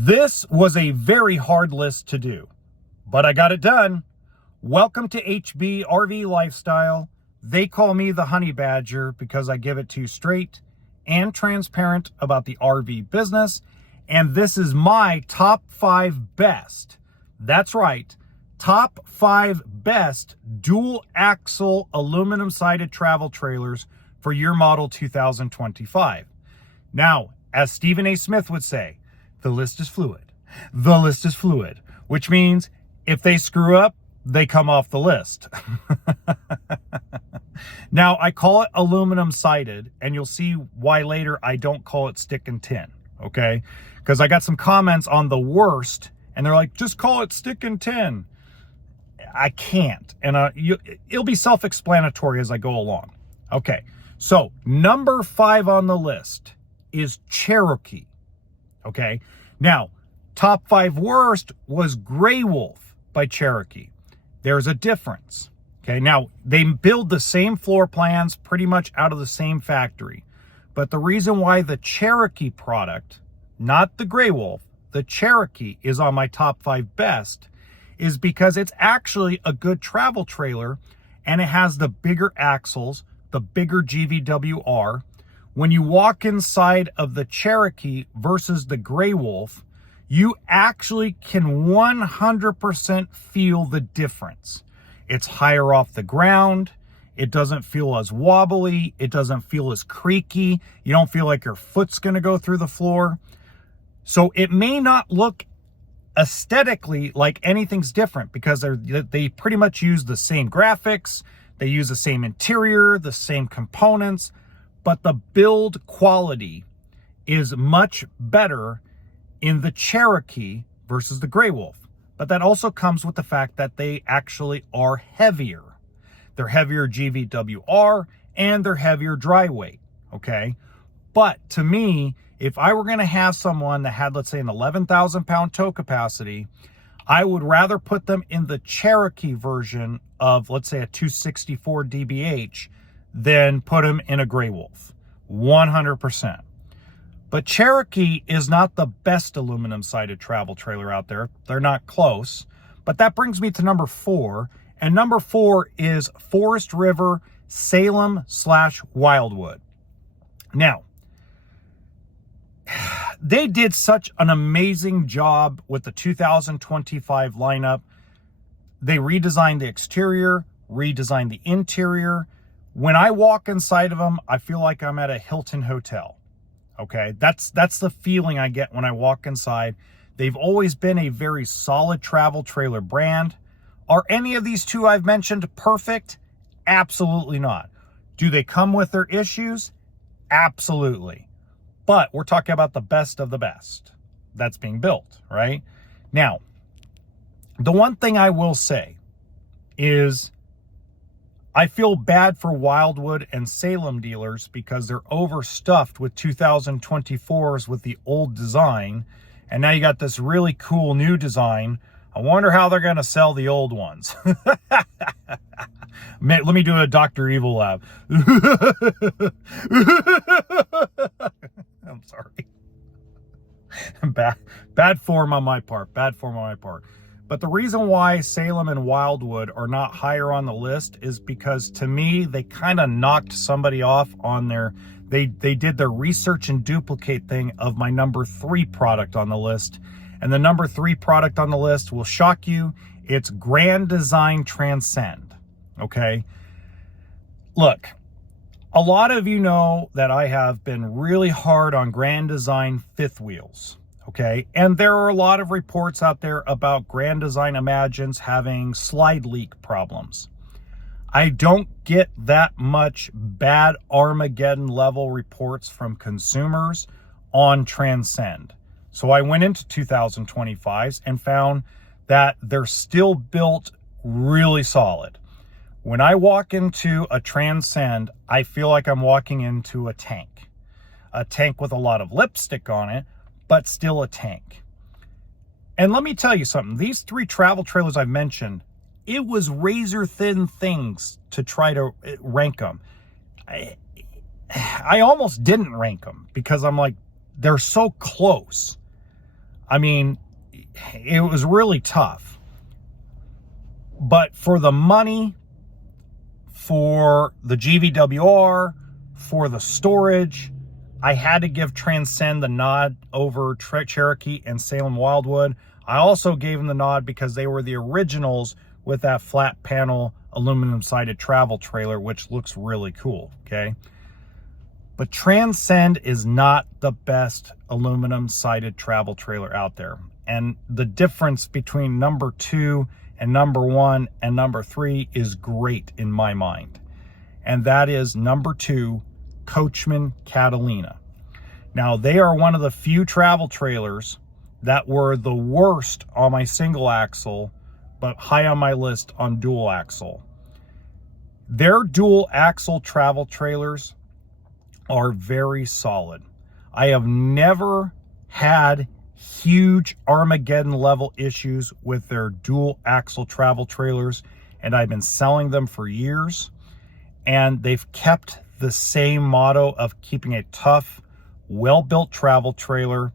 This was a very hard list to do, but I got it done. Welcome to HBRV Lifestyle. They call me the Honey Badger because I give it to you straight and transparent about the RV business. And this is my top 5 best. That's right. Top 5 best dual axle aluminum sided travel trailers for your model 2025. Now, as Stephen A. Smith would say, the list is fluid. The list is fluid, which means if they screw up, they come off the list. Now, I call it aluminum sided, and you'll see why later I don't call it stick and tin, okay? Because I got some comments on the worst, and they're like, just call it stick and tin. I can't, and it'll be self-explanatory as I go along. Okay, so number 5 on the list is Cherokee. Okay, now top 5 worst was Gray Wolf by Cherokee. There's a difference. Okay, now they build the same floor plans pretty much out of the same factory, but the reason why the Cherokee product, not the Gray Wolf, the Cherokee is on my top 5 best is because it's actually a good travel trailer, and it has the bigger axles, the bigger GVWR. When you walk inside of the Cherokee versus the Gray Wolf, you actually can 100% feel the difference. It's higher off the ground. It doesn't feel as wobbly. It doesn't feel as creaky. You don't feel like your foot's going to go through the floor. So it may not look aesthetically like anything's different because they pretty much use the same graphics. They use the same interior, the same components, but the build quality is much better in the Cherokee versus the Gray Wolf. But that also comes with the fact that they actually are heavier. They're heavier GVWR and they're heavier dry weight, okay? But to me, if I were going to have someone that had, let's say, an 11,000 pound tow capacity, I would rather put them in the Cherokee version of, let's say, a 264 DBH than put them in a Gray Wolf, 100%. But Cherokee is not the best aluminum sided travel trailer out there. They're not close. But that brings me to number 4. And number 4 is Forest River Salem / Wildwood. Now, they did such an amazing job with the 2025 lineup. They redesigned the exterior, redesigned the interior. When I walk inside of them, I feel like I'm at a Hilton hotel. Okay, that's the feeling I get when I walk inside. They've always been a very solid travel trailer brand. Are any of these 2 I've mentioned perfect? Absolutely not. Do they come with their issues? Absolutely. But we're talking about the best of the best that's being built, right? Now, the one thing I will say is I feel bad for Wildwood and Salem dealers because they're overstuffed with 2024s with the old design. And now you got this really cool new design. I wonder how they're going to sell the old ones. Let me do a Dr. Evil lab. I'm sorry. Bad form on my part. Bad form on my part. But the reason why Salem and Wildwood are not higher on the list is because, to me, they kind of knocked somebody off on their... They did their research and duplicate thing of my number 3 product on the list. And the number 3 product on the list will shock you. It's Grand Design Transcend. Okay? Look, a lot of you know that I have been really hard on Grand Design fifth wheels. Okay, and there are a lot of reports out there about Grand Design Imagines having slide leak problems. I don't get that much bad Armageddon level reports from consumers on Transcend. So I went into 2025s and found that they're still built really solid. When I walk into a Transcend, I feel like I'm walking into a tank with a lot of lipstick on it, but still a tank. And let me tell you something. These 3 travel trailers I've mentioned, it was razor thin things to try to rank them. I almost didn't rank them because I'm like, they're so close. I mean, it was really tough. But for the money, for the GVWR, for the storage, I had to give Transcend the nod over Cherokee and Salem Wildwood. I also gave them the nod because they were the originals with that flat panel aluminum sided travel trailer, which looks really cool, okay? But Transcend is not the best aluminum sided travel trailer out there. And the difference between number 2 and number 1 and number 3 is great in my mind. And that is number 2, Coachman Catalina. Now, they are one of the few travel trailers that were the worst on my single axle, but high on my list on dual axle. Their dual axle travel trailers are very solid. I have never had huge Armageddon level issues with their dual axle travel trailers, and I've been selling them for years, and they've kept the same motto of keeping a tough, well-built travel trailer.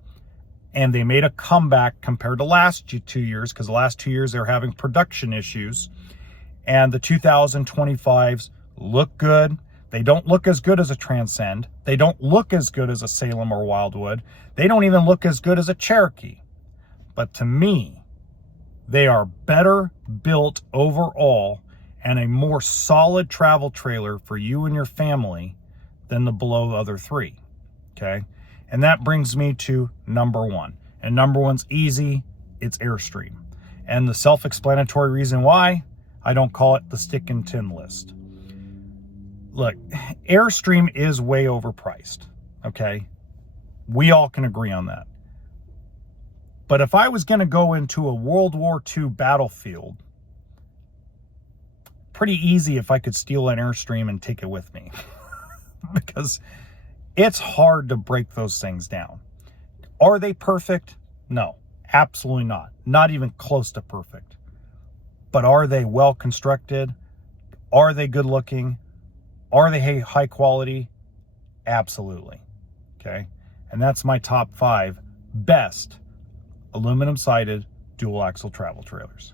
And they made a comeback compared to last 2 years, because the last 2 years they were having production issues. And the 2025s look good. They don't look as good as a Transcend. They don't look as good as a Salem or Wildwood. They don't even look as good as a Cherokee. But to me, they are better built overall and a more solid travel trailer for you and your family than the below other 3, okay? And that brings me to number 1. And number 1's easy, it's Airstream. And the self-explanatory reason why, I don't call it the stick and tin list. Look, Airstream is way overpriced, okay? We all can agree on that. But if I was gonna go into a World War II battlefield, pretty easy if I could steal an Airstream and take it with me. Because it's hard to break those things down. Are they perfect? No, absolutely not. Not even close to perfect. But are they well constructed? Are they good looking? Are they high quality? Absolutely. Okay. And that's my top 5 best aluminum sided dual axle travel trailers.